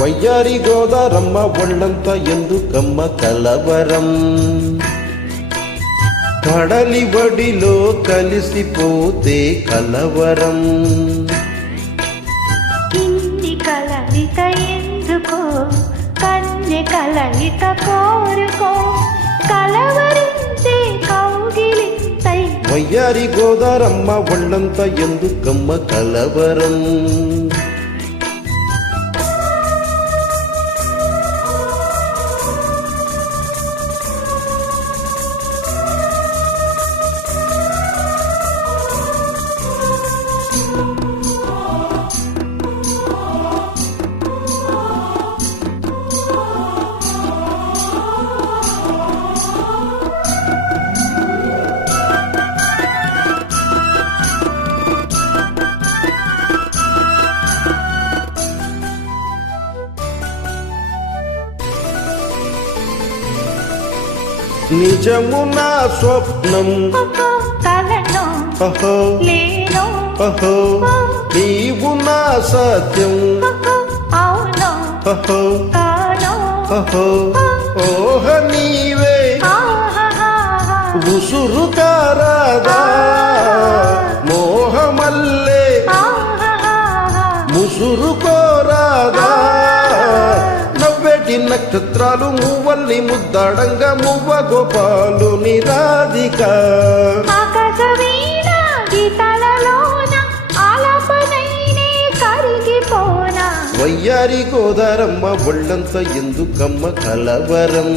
వయ్యారి గోదారమ్మ ఒళ్ళంతా ఎందుకమ్మ కలవరం, కడలి వడిలో కలిసిపోతే కలవరం. ఇన్ని కలయిక ఎందుకో, కన్నె కలయిక కోరుకో, కలవరించే కౌగిలింతై. వయ్యారి గోదారమ్మ ఒళ్ళంతా ఎందుకమ్మ కలవరం. నిజము నా స్వప్నం కలను అహో లేను అహో, నీవు నా సత్యం అవును అహో కాను అహో. ఓహ నీవే ఉసురు కారాదా, మోహమల్లే ముసురు కోరాదా. నవ్వేటి నక్షత్రాలు మువ్వల్ని ముద్దాడంగా మువ్వ గోపాలు నిరాధిక. ఆకాశవీణ గీతాలలోన ఆలాపనైనే కరిగిపోనా. వయ్యారి గోదారమ్మ ఒళ్ళంత ఎందుకమ్మ కలవరం.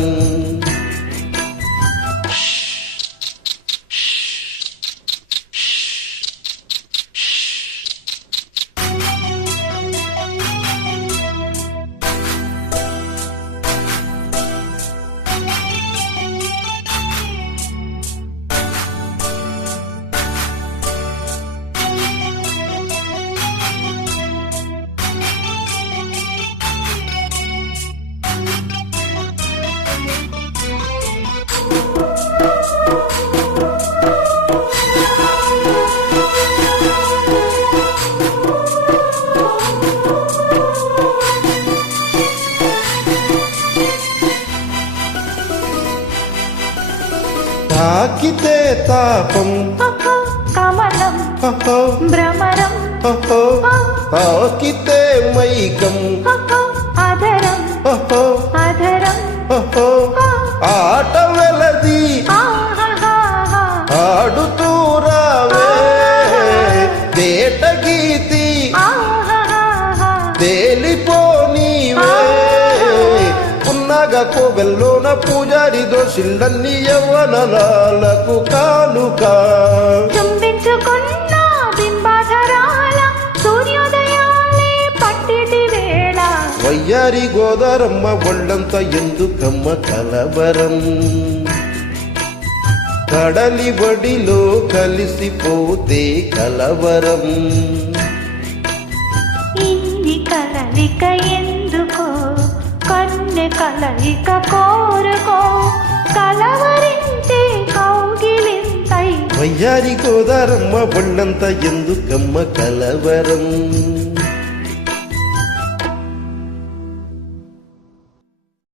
తాకితే తాపం కమలం భ్రమరం, తాకితే మైకం అధరం అధరం, ఆట వెలది ఆడుతూ రావే తేట గీతి తేలిపోనీవే. పున్నగ కోవెల్లోన పూజారి దోషిల్లన్నీ యవ్వనలాలకు కానుక. చుంబించుకున్న బింబాధరాల సూర్యోదయాలే పట్టిటి వేళ. వయ్యారి గోదారమ్మ ఒళ్ళంత ఎందుకమ్మ కలవరం, కడలి వడిలో కలిసిపోతే కలవరం. ఇన్ని కలయిక ఎందుకో, కన్నె కలయిక కోరుకో, కలవరించే కౌగిలింతై. వయ్యారి గోదారమ్మ ఒళ్ళంత ఎందుకమ్మ కలవరం.